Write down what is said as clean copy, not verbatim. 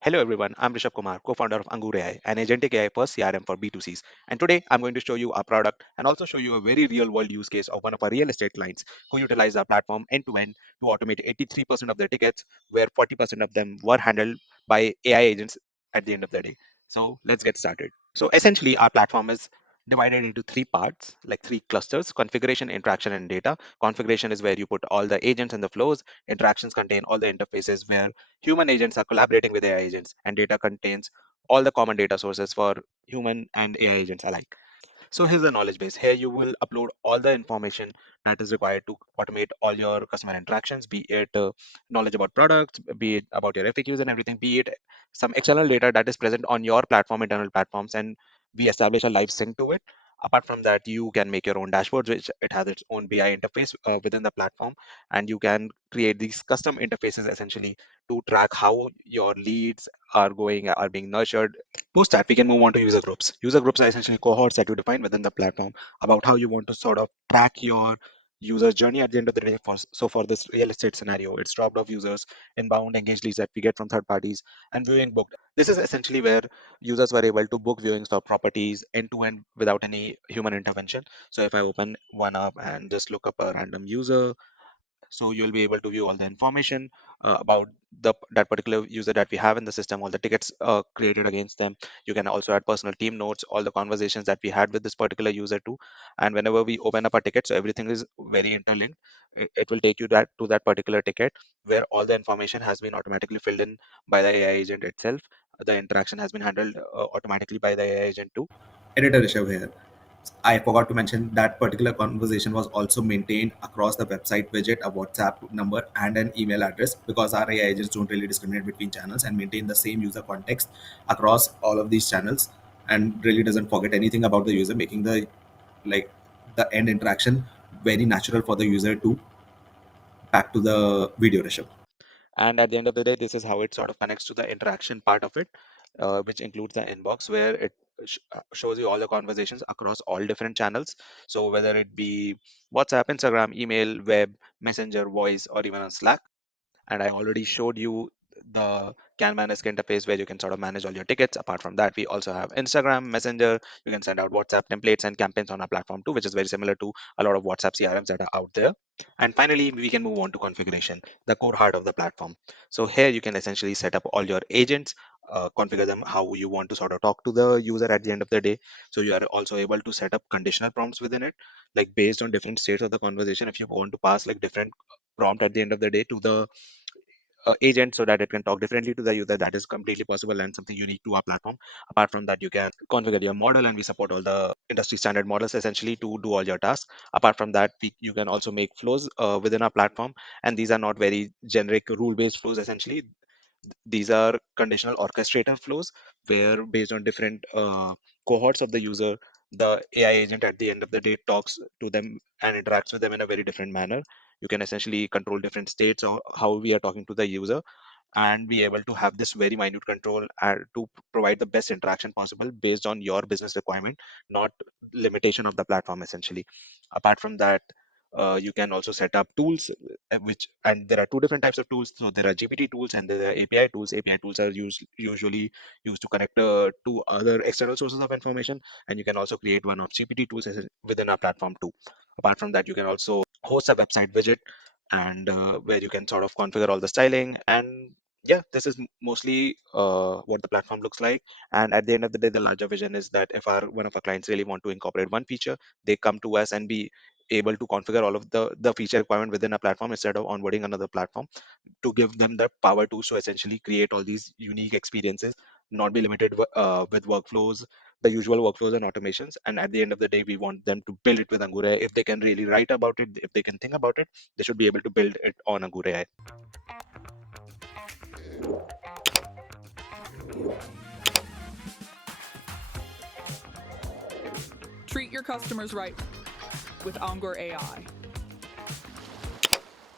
Hello everyone, I'm Rishabh Kumar, co-founder of Angoor AI, an Agentic AI-first CRM for B2Cs. And today I'm going to show you our product and also show you a very real-world use case of one of our real estate clients who utilized our platform end-to-end to automate 83% of their tickets, where 40% of them were handled by AI agents at the end of the day. So let's get started. So essentially, our platform is divided into three parts, like three clusters: configuration, interaction, and data. Configuration is where you put all the agents and the flows. Interactions contain all the interfaces where human agents are collaborating with AI agents, and data contains all the common data sources for human and AI agents alike. So here's the knowledge base. Here you will upload all the information that is required to automate all your customer interactions, be it knowledge about products, be it about your FAQs and everything, be it some external data that is present on your platform, internal platforms, and we establish a live sync to it. Apart from that, you can make your own dashboards, which it has its own BI interface within the platform, and you can create these custom interfaces essentially to track how your leads are going, are being nurtured. Post that, we can move on to user groups. User groups are essentially cohorts that you define within the platform about how you want to sort of track your user journey at the end of the day. So for this real estate scenario, it's dropped off users, inbound engaged leads that we get from third parties, and viewing booked. This is essentially where users were able to book viewings for properties end to end without any human intervention. So if I open one up and just look up a random user, so you'll be able to view all the information about that particular user that we have in the system, all the tickets created against them. You can also add personal team notes, all the conversations that we had with this particular user too. And whenever we open up a ticket, so everything is very interlinked. It will take you that particular ticket where all the information has been automatically filled in by the AI agent itself. The interaction has been handled automatically by the AI agent too. Editor Rishabh here. I forgot to mention that particular conversation was also maintained across the website widget, a WhatsApp number, and an email address because our AI agents don't really discriminate between channels and maintain the same user context across all of these channels and really doesn't forget anything about the user, making like the end interaction very natural for the user to back to the video Rishabh. And at the end of the day, this is how it sort of connects to the interaction part of it, which includes the inbox, where it shows you all the conversations across all different channels. So whether it be WhatsApp, Instagram, email, web, messenger, voice, or even on Slack. And I already showed you the can manage interface where you can sort of manage all your tickets. Apart from that, we also have Instagram, Messenger. You can send out WhatsApp templates and campaigns on our platform too, which is very similar to a lot of WhatsApp CRMs that are out there. And finally, we can move on to configuration, the core heart of the platform. So here you can essentially set up all your agents, configure them how you want to sort of talk to the user at the end of the day. So you are also able to set up conditional prompts within it, like based on different states of the conversation. If you want to pass like different prompt at the end of the day to the agent so that it can talk differently to the user, that is completely possible and something unique to our platform. Apart from that, you can configure your model, and we support all the industry standard models essentially to do all your tasks. Apart from that, you can also make flows within our platform, and these are not very generic rule based flows. Essentially, these are conditional orchestrator flows where based on different cohorts of the user, the AI agent at the end of the day talks to them and interacts with them in a very different manner. You can essentially control different states of how we are talking to the user and be able to have this very minute control to provide the best interaction possible based on your business requirement, not limitation of the platform essentially. Apart from that, you can also set up tools, which and there are two different types of tools. So there are GPT tools and there are API tools. API tools are usually used to connect to other external sources of information, and you can also create one of GPT tools within our platform too. Apart from that, you can also host a website widget and where you can sort of configure all the styling. And yeah, this is mostly what the platform looks like. And at the end of the day, the larger vision is that if our one of our clients really want to incorporate one feature, they come to us and be able to configure all of the feature requirement within a platform instead of onboarding another platform, to give them the power to so essentially create all these unique experiences, not be limited with workflows, the usual workflows and automations. And at the end of the day, we want them to build it with Angoor AI. If they can really write about it, if they can think about it, they should be able to build it on Angoor AI. Treat your customers right with Angoor AI.